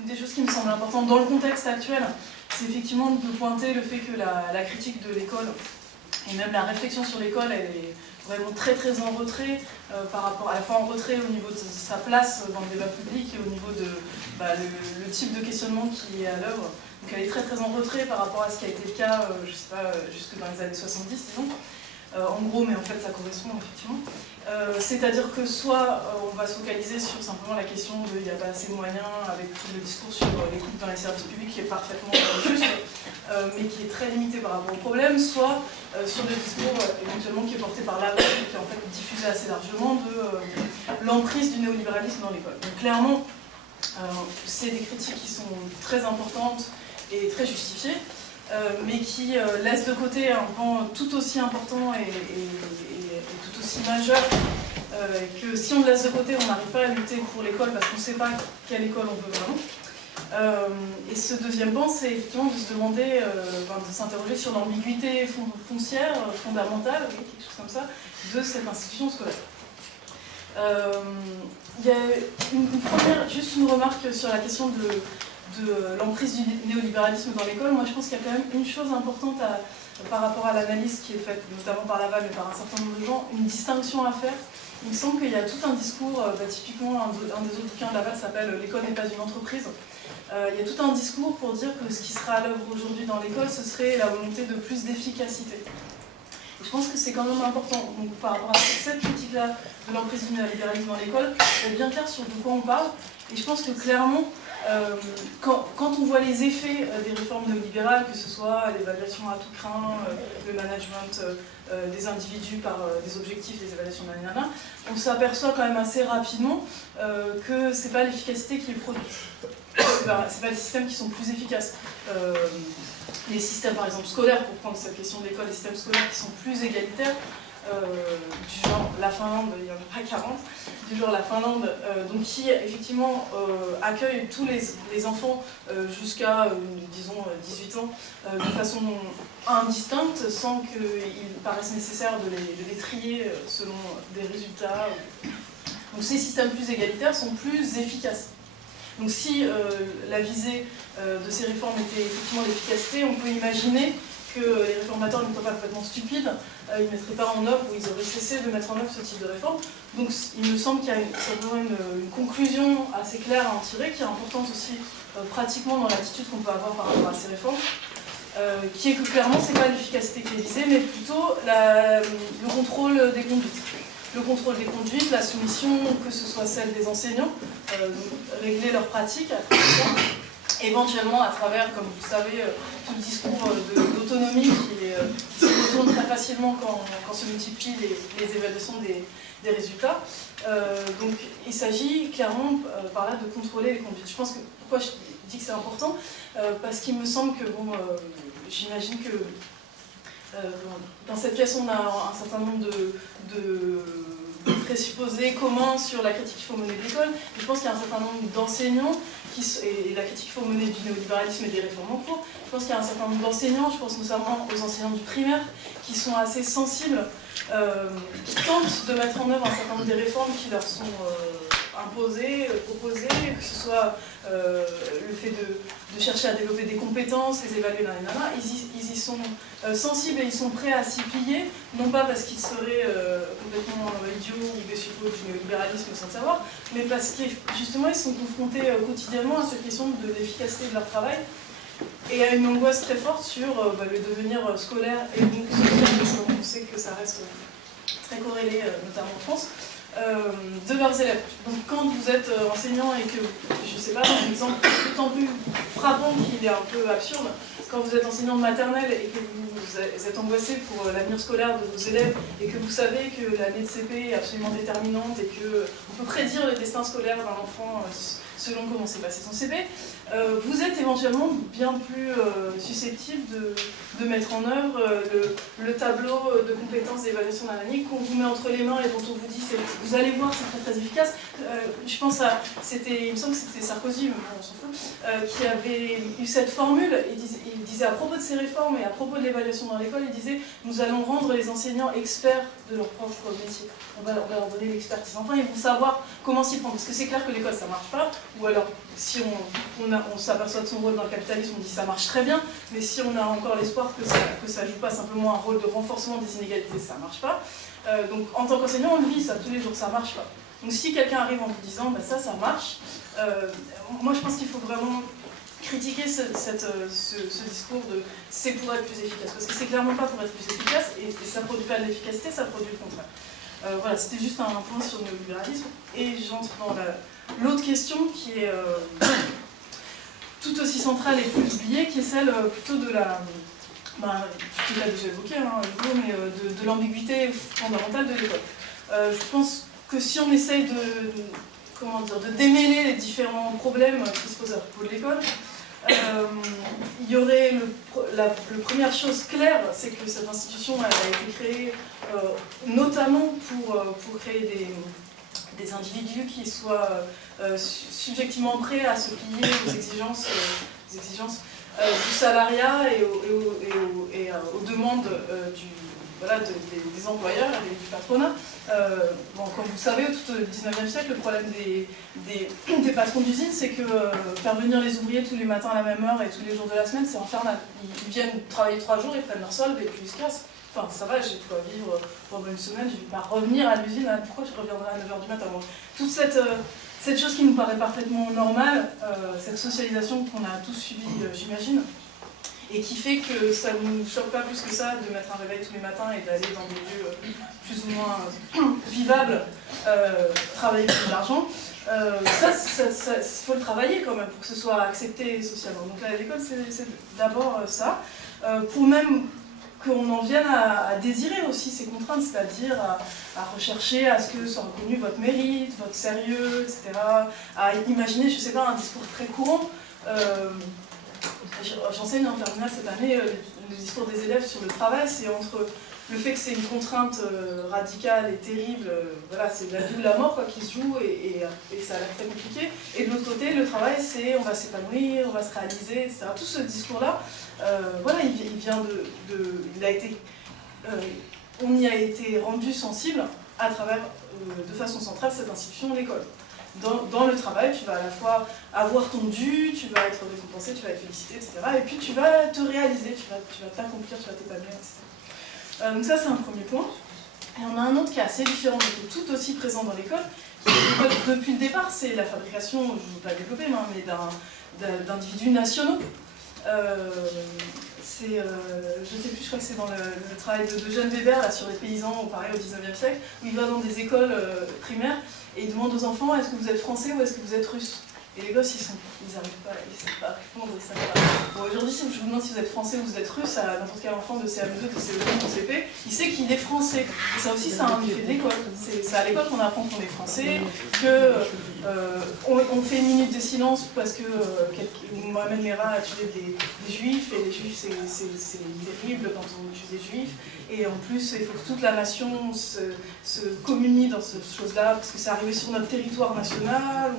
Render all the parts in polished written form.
une des choses qui me semble importante dans le contexte actuel, c'est effectivement de pointer le fait que la critique de l'école, et même la réflexion sur l'école, elle est vraiment très très en retrait, par rapport à la fois en retrait au niveau de sa place dans le débat public et au niveau de le type de questionnement qui est à l'œuvre. Donc elle est très très en retrait par rapport à ce qui a été le cas, je sais pas, jusque dans les années 70, disons. En gros, mais en fait ça correspond effectivement. C'est-à-dire que soit on va se focaliser sur simplement la question de il n'y a pas assez de moyens, avec tout le discours sur l'écoute dans les services publics qui est parfaitement juste, mais qui est très limité par rapport au problème, soit sur le discours éventuellement qui est porté par l'AVA, qui est en fait diffusé assez largement, de l'emprise du néolibéralisme dans l'école. Donc clairement, c'est des critiques qui sont très importantes et très justifiées, mais qui laissent de côté un pan tout aussi important et tout aussi majeur, que si on le laisse de côté, on n'arrive pas à lutter pour l'école parce qu'on ne sait pas quelle école on veut vraiment. Et ce deuxième pan, c'est effectivement de se demander, de s'interroger sur l'ambiguïté foncière, fondamentale, quelque chose comme ça, de cette institution scolaire. Il y a juste une remarque sur la question de l'emprise du néolibéralisme dans l'école. Moi, je pense qu'il y a quand même une chose importante par rapport à l'analyse qui est faite, notamment par Laval, mais par un certain nombre de gens, une distinction à faire. Il me semble qu'il y a tout un discours, typiquement un des autres bouquins de Laval s'appelle « L'école n'est pas une entreprise ». Il y a tout un discours pour dire que ce qui sera à l'œuvre aujourd'hui dans l'école, ce serait la volonté de plus d'efficacité. Je pense que c'est quand même important, donc, par rapport à cette critique-là de l'emprise du néolibéralisme dans l'école, d'être bien clair sur de quoi on parle. Et je pense que clairement, quand on voit les effets des réformes néolibérales, que ce soit l'évaluation à tout crin, le management des individus par des objectifs, des évaluations nanana, on s'aperçoit quand même assez rapidement que c'est pas l'efficacité qui est produite. C'est pas les systèmes qui sont plus efficaces. Les systèmes, par exemple, scolaires, pour prendre cette question de l'école, les systèmes scolaires qui sont plus égalitaires, du genre la Finlande, il n'y en a pas 40, du genre la Finlande, donc qui effectivement accueille tous les enfants jusqu'à, disons, 18 ans de façon indistincte, sans qu'il paraisse nécessaire de les trier selon des résultats. Donc ces systèmes plus égalitaires sont plus efficaces. Donc si la visée de ces réformes était effectivement l'efficacité, on peut imaginer que les réformateurs n'étant pas complètement stupides, ils ne mettraient pas en œuvre ou ils auraient cessé de mettre en œuvre ce type de réforme. Donc il me semble qu'il y a simplement une conclusion assez claire à en tirer, qui est importante aussi pratiquement dans l'attitude qu'on peut avoir par rapport à ces réformes, qui est que clairement ce n'est pas l'efficacité qui est visée, mais plutôt le contrôle des conduites. Le contrôle des conduites, la soumission, que ce soit celle des enseignants, régler leurs pratiques, éventuellement à travers, comme vous savez, tout le discours d'autonomie qui se retourne très facilement quand se multiplient les évaluations des résultats. Donc il s'agit clairement par là de contrôler les conduites. Je pense que, pourquoi je dis que c'est important, parce qu'il me semble que, j'imagine que dans cette pièce, on a un certain nombre de présupposés communs sur la critique qu'il faut mener de l'école. Je pense qu'il y a un certain nombre d'enseignants, et la critique qu'il faut mener du néolibéralisme et des réformes en cours, je pense qu'il y a un certain nombre d'enseignants, je pense notamment aux enseignants du primaire, qui sont assez sensibles, qui tentent de mettre en œuvre un certain nombre des réformes qui leur sont imposées, proposées, que ce soit le fait de chercher à développer des compétences, les évaluer, ils y sont sensibles et ils sont prêts à s'y plier, non pas parce qu'ils seraient complètement idiots ou des suppôts du néolibéralisme sans le savoir, mais parce que justement ils sont confrontés quotidiennement à cette question de l'efficacité de leur travail et à une angoisse très forte sur le devenir scolaire et donc social. On sait que ça reste très corrélé, notamment en France. De leurs élèves. Donc quand vous êtes enseignant et que, je ne sais pas, un exemple d'autant plus frappant qu'il est un peu absurde, quand vous êtes enseignant de maternelle et que vous êtes angoissé pour l'avenir scolaire de vos élèves et que vous savez que l'année de CP est absolument déterminante et qu'on peut prédire le destin scolaire d'un enfant selon comment s'est passé son CP, vous êtes éventuellement bien plus susceptible de mettre en œuvre le tableau de compétences d'évaluation d'un année qu'on vous met entre les mains et dont on vous dit vous allez voir, c'est très très efficace. Je pense il me semble que c'était Sarkozy, mais on s'en fout, qui avait eu cette formule. Il disait à propos de ces réformes et à propos de l'évaluation dans l'école, il disait nous allons rendre les enseignants experts de leur propre métier. On va leur donner l'expertise. Enfin, ils vont savoir comment s'y prendre. Parce que c'est clair que l'école, ça marche pas. Ou alors, si on s'aperçoit de son rôle dans le capitalisme, on dit ça marche très bien. Mais si on a encore l'espoir que ça joue pas simplement un rôle de renforcement des inégalités, ça marche pas. Donc, en tant qu'enseignant, on le vit ça tous les jours, ça marche pas. Donc, si quelqu'un arrive en vous disant, bah, ça marche, moi, je pense qu'il faut vraiment critiquer ce discours de c'est pour être plus efficace, parce que c'est clairement pas pour être plus efficace, et ça ne produit pas de l'efficacité, ça produit le contraire. Voilà, c'était juste un point sur le néolibéralisme, et j'entre dans l'autre question qui est tout aussi centrale et plus oubliée, qui est celle plutôt de la... je l'ai déjà évoqué, mais de l'ambiguïté fondamentale de l'école. Je pense que si on essaye de démêler les différents problèmes qui se posent à propos de l'école, il y aurait la première chose claire, c'est que cette institution a été créée notamment pour créer des individus qui soient subjectivement prêts à se plier aux exigences du salariat et aux demandes des employeurs et du patronat. Comme vous savez, tout au XIXe siècle, le problème des patrons d'usine, c'est que faire venir les ouvriers tous les matins à la même heure et tous les jours de la semaine, c'est infernal. Ils viennent travailler 3 jours, ils prennent leur solde et puis ils se cassent. Enfin, ça va, j'ai de quoi vivre pendant une semaine, je ne vais pas revenir à l'usine. Pourquoi je reviendrai à 9h du matin? Toute cette chose qui nous paraît parfaitement normale, cette socialisation qu'on a tous subie, j'imagine, et qui fait que ça ne nous choque pas plus que ça de mettre un réveil tous les matins et d'aller dans des lieux plus ou moins vivables, travailler pour de l'argent. Il faut le travailler quand même pour que ce soit accepté socialement. Donc là, à l'école, c'est d'abord ça. Pour même qu'on en vienne à désirer aussi ces contraintes, c'est-à-dire à rechercher à ce que soit reconnu votre mérite, votre sérieux, etc. À imaginer, je ne sais pas, un discours très courant. J'enseigne en terminale cette année, le discours des élèves sur le travail, c'est entre le fait que c'est une contrainte radicale et terrible, voilà, c'est la vie ou la mort qui se joue et ça a l'air très compliqué. Et de l'autre côté, le travail, c'est on va s'épanouir, on va se réaliser, etc. Tout ce discours-là, voilà, on y a été rendu sensible à travers, de façon centrale, cette institution, l'école. Dans le travail, tu vas à la fois avoir ton dû, tu vas être récompensé, tu vas être félicité, etc. Et puis tu vas te réaliser, tu vas t'accomplir, tu vas t'épanouir, etc. Donc ça, c'est un premier point. Et on a un autre qui est assez différent, mais qui est tout aussi présent dans l'école, qui depuis le départ, c'est la fabrication, je ne veux pas développer, mais d'individus nationaux. Je ne sais plus, je crois que c'est dans le travail de Jeanne Weber là, sur les paysans, pareil au XIXe siècle, où il va dans des écoles primaires et il demande aux enfants est-ce que vous êtes français ou est-ce que vous êtes russe? Et les gosses, ils n'arrivent pas, ils ne savent pas répondre, ils savent pas. Bon, aujourd'hui, si je vous demande si vous êtes français ou vous êtes russe, à n'importe quel enfant de CM2, de CE1, de CP, il sait qu'il est français. Et ça aussi, ça a un effet de l'école. C'est à l'école qu'on apprend qu'on est français, qu'on fait une minute de silence parce que Mohamed Merah a tué des juifs, et les juifs, c'est terrible quand on tue des juifs. Et en plus, il faut que toute la nation se communie dans cette chose-là, parce que c'est arrivé sur notre territoire national,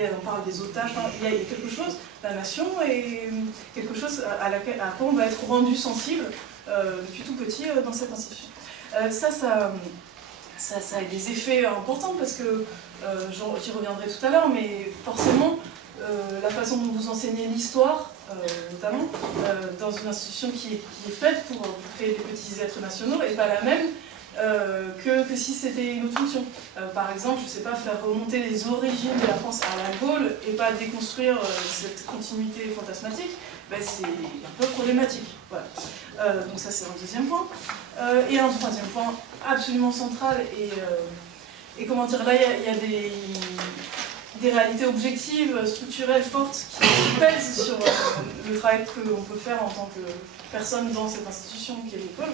on parle des otages, il y a quelque chose, la nation est quelque chose à quoi on va être rendu sensible depuis tout petit dans cette institution. Ça a des effets importants, parce que, j'y reviendrai tout à l'heure, mais forcément, la façon dont vous enseignez l'histoire, notamment, dans une institution qui est faite pour créer des petits êtres nationaux, n'est pas la même que si c'était une autre fonction. Par exemple, je ne sais pas, faire remonter les origines de la France à la Gaule et pas déconstruire cette continuité fantasmatique, c'est un peu problématique. Voilà. Donc ça, c'est un deuxième point. Et un troisième point absolument central, et comment dire, là, il y a des réalités objectives, structurelles, fortes, qui pèsent sur le travail qu'on peut faire en tant que personne dans cette institution qui est l'école.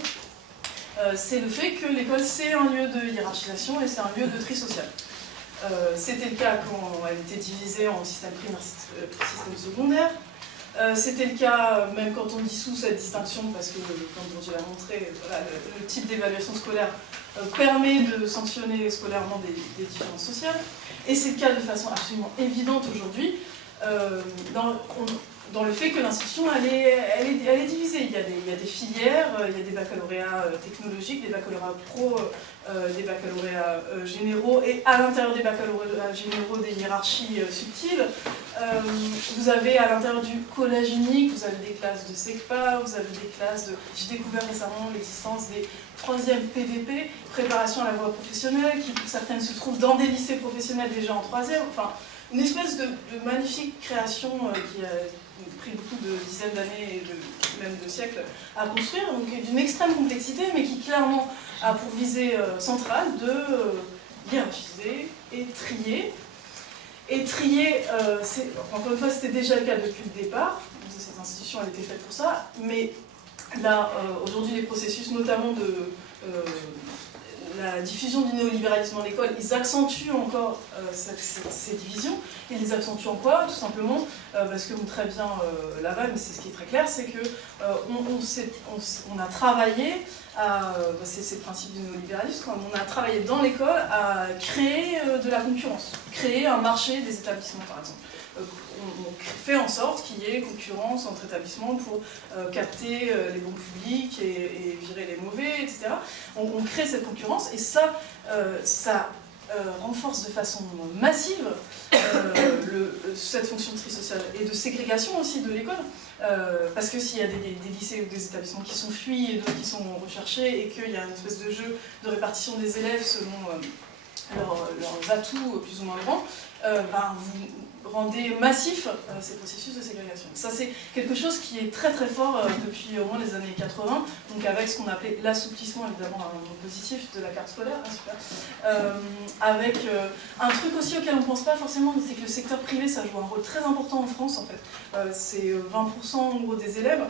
C'est le fait que l'école, c'est un lieu de hiérarchisation et c'est un lieu de tri social. C'était le cas quand elle était divisée en système primaire et système secondaire. C'était le cas même quand on dissout cette distinction, parce que, comme Bourdieu l'a montré, voilà, le type d'évaluation scolaire permet de sanctionner scolairement des différences sociales. Et c'est le cas de façon absolument évidente aujourd'hui. dans le fait que l'institution, elle est divisée. Il y a des filières, il y a des baccalauréats technologiques, des baccalauréats pro, des baccalauréats généraux, et à l'intérieur des baccalauréats généraux, des hiérarchies subtiles. Vous avez à l'intérieur du collège unique, vous avez des classes de SECPA, vous avez des classes de... J'ai découvert récemment l'existence des 3e PVP, préparation à la voie professionnelle, qui pour certaines se trouvent dans des lycées professionnels déjà en 3e. Enfin, une espèce de magnifique création qui a pris beaucoup de dizaines d'années et même de siècles à construire, donc d'une extrême complexité, mais qui clairement a pour visée centrale de hiérarchiser et trier. Et trier, encore une fois, c'était déjà le cas depuis le départ. Cette institution, elle était faite pour ça, mais là, aujourd'hui, les processus, notamment de la diffusion du néolibéralisme dans l'école, ils accentuent encore ces divisions. Ils les accentuent en quoi? Tout simplement parce que très bien Laval, mais c'est ce qui est très clair, c'est que on a travaillé c'est le principe du néolibéralisme, on a travaillé dans l'école à créer de la concurrence, créer un marché des établissements par exemple. On fait en sorte qu'il y ait concurrence entre établissements pour capter les bons publics et virer les mauvais, etc. On crée cette concurrence et ça renforce de façon massive cette fonction de tri social et de ségrégation aussi de l'école. Parce que s'il y a des lycées ou des établissements qui sont fuis et d'autres qui sont recherchés et qu'il y a une espèce de jeu de répartition des élèves selon leurs atouts plus ou moins grands, vous rendez massif ces processus de ségrégation. Ça, c'est quelque chose qui est très très fort depuis au moins les années 80, donc avec ce qu'on appelait l'assouplissement, évidemment un mot positif, de la carte scolaire, hein, super. Avec un truc aussi auquel on ne pense pas forcément, c'est que le secteur privé, ça joue un rôle très important en France, en fait. C'est 20% en gros des élèves,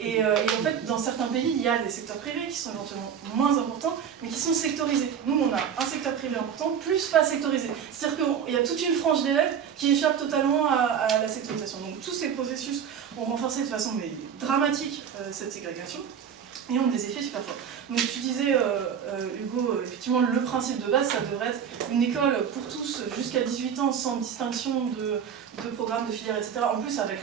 et en fait, dans certains pays, il y a des secteurs privés qui sont éventuellement moins importants, mais qui sont sectorisés. Nous, on a un secteur privé important, plus pas sectorisé. C'est-à-dire qu'il y a toute une frange d'élèves qui échappe totalement à la sectorisation. Donc tous ces processus ont renforcé de façon dramatique cette ségrégation et ont des effets super forts. Donc tu disais, Hugo, effectivement le principe de base, ça devrait être une école pour tous jusqu'à 18 ans sans distinction de programmes, de filières, etc. En plus avec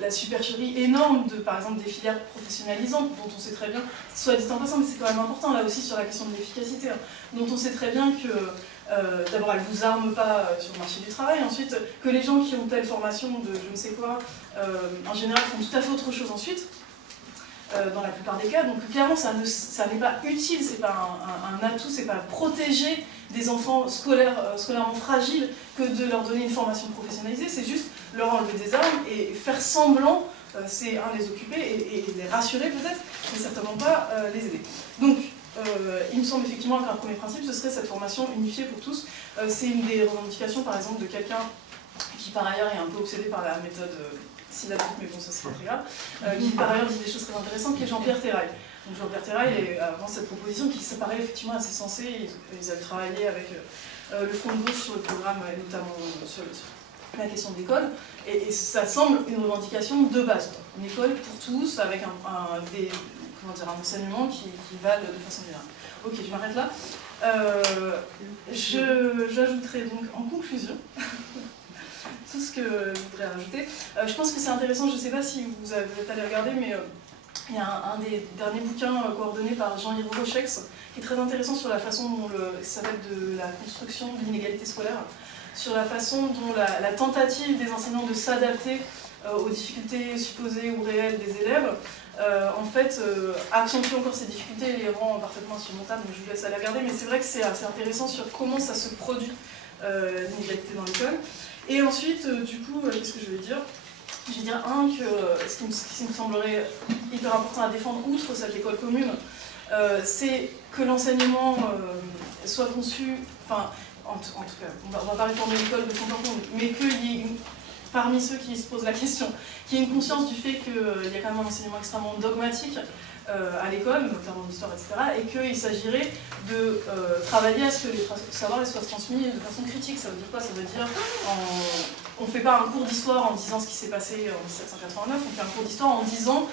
la supercherie énorme de, par exemple, des filières professionnalisantes, dont on sait très bien, soit dit en passant, mais c'est quand même important là aussi sur la question de l'efficacité, hein, dont on sait très bien que d'abord, elles ne vous arment pas sur le marché du travail. Ensuite, que les gens qui ont telle formation de je ne sais quoi, en général, font tout à fait autre chose ensuite, dans la plupart des cas. Donc clairement, ça n'est pas utile, c'est pas un atout, c'est pas protéger des enfants scolairement fragiles que de leur donner une formation professionnalisée, c'est juste leur enlever des armes et faire semblant, c'est les occuper et les rassurer peut-être, mais certainement pas les aider. Donc, il me semble effectivement qu'un premier principe, ce serait cette formation unifiée pour tous. C'est une des revendications, par exemple, de quelqu'un qui, par ailleurs, est un peu obsédé par la méthode syllabique, mais bon, ça c'est pas très grave, qui, par ailleurs, dit des choses très intéressantes, qui est Jean-Pierre Terrail. Donc Jean-Pierre Terrail, avant cette proposition, qui s'apparaît effectivement assez sensée, ils avaient travaillé avec le Front de gauche sur le programme, et notamment sur la question de l'école, et ça semble une revendication de base, quoi. Une école pour tous, avec un enseignement qui va de façon générale. Ok, je m'arrête là. J'ajouterai donc en conclusion tout ce que je voudrais rajouter. Je pense que c'est intéressant, je ne sais pas si vous êtes allé regarder, mais il y a un des derniers bouquins coordonnés par Jean-Yves Rochex qui est très intéressant sur la façon dont ça va être de la construction de l'inégalité scolaire, sur la façon dont la tentative des enseignants de s'adapter aux difficultés supposées ou réelles des élèves, en fait, accentue encore ces difficultés et les rend parfaitement insurmontables, donc je vous laisse aller regarder, mais c'est vrai que c'est assez intéressant sur comment ça se produit, l'inégalité dans l'école. Et ensuite, du coup, qu'est-ce que je vais dire? Je vais dire, que ce qui me semblerait hyper important à défendre, outre cette école commune, c'est que l'enseignement soit conçu, enfin, en tout cas, on va pas réformer l'école de fond en comble, mais qu'il y ait parmi ceux qui se posent la question, qu'il y ait une conscience du fait qu'il y a quand même un enseignement extrêmement dogmatique à l'école, notamment en histoire, etc., et qu'il s'agirait de travailler à ce que les savoirs soient transmis de façon critique. Ça veut dire quoi? Ça veut dire on ne fait pas un cours d'histoire en disant ce qui s'est passé en 1789, on fait un cours d'histoire en disant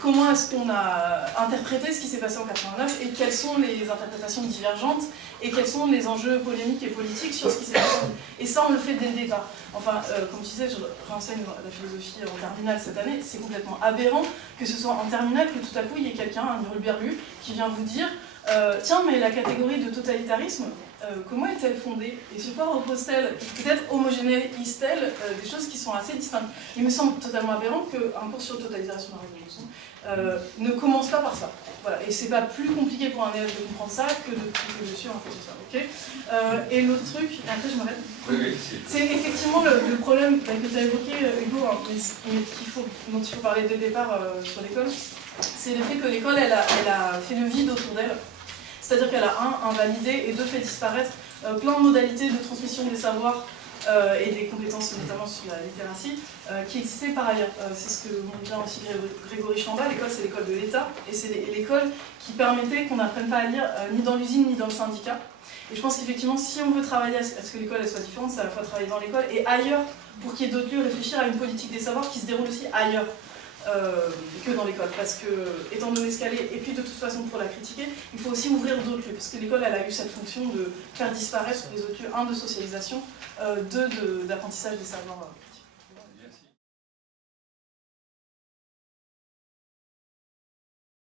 comment est-ce qu'on a interprété ce qui s'est passé en 89 et quelles sont les interprétations divergentes et quels sont les enjeux polémiques et politiques sur ce qui s'est passé. Et ça, on le fait dès le départ. Enfin, comme tu disais, je renseigne la philosophie en terminale cette année, c'est complètement aberrant que ce soit en terminale que tout à coup il y ait quelqu'un, un hurluberlu, qui vient vous dire tiens, mais la catégorie de totalitarisme, comment est-elle fondée? Et sur quoi repose-t-elle? Peut-être homogénéise-t-elle des choses qui sont assez distinctes? Il me semble totalement aberrant qu'un cours sur le totalitarisme de la Révolution ne commence pas par ça. Voilà. Et c'est pas plus compliqué pour un élève de comprendre ça que de suivre un cours sur ça. Okay, et l'autre truc, et après je m'arrête, c'est effectivement le problème que tu as évoqué, Hugo, hein, mais dont il faut parler dès le départ sur l'école, c'est le fait que l'école elle a fait le vide autour d'elle. C'est-à-dire qu'elle a invalidé et fait disparaître plein de modalités de transmission des savoirs et des compétences, notamment sur la littératie, qui existaient par ailleurs. C'est ce que montre bien aussi Grégory Chamba. L'école, c'est l'école de l'État, et c'est l'école qui permettait qu'on n'apprenne pas à lire ni dans l'usine ni dans le syndicat. Et je pense qu'effectivement, si on veut travailler à ce que l'école soit différente, c'est à la fois travailler dans l'école et ailleurs, pour qu'il y ait d'autres lieux, réfléchir à une politique des savoirs qui se déroule aussi ailleurs. Que dans l'école, parce que, étant donné ce qu'elle est, et puis de toute façon pour la critiquer, il faut aussi ouvrir d'autres lieux, parce que l'école elle a eu cette fonction de faire disparaître les autres lieux, de socialisation, d'apprentissage des savoirs.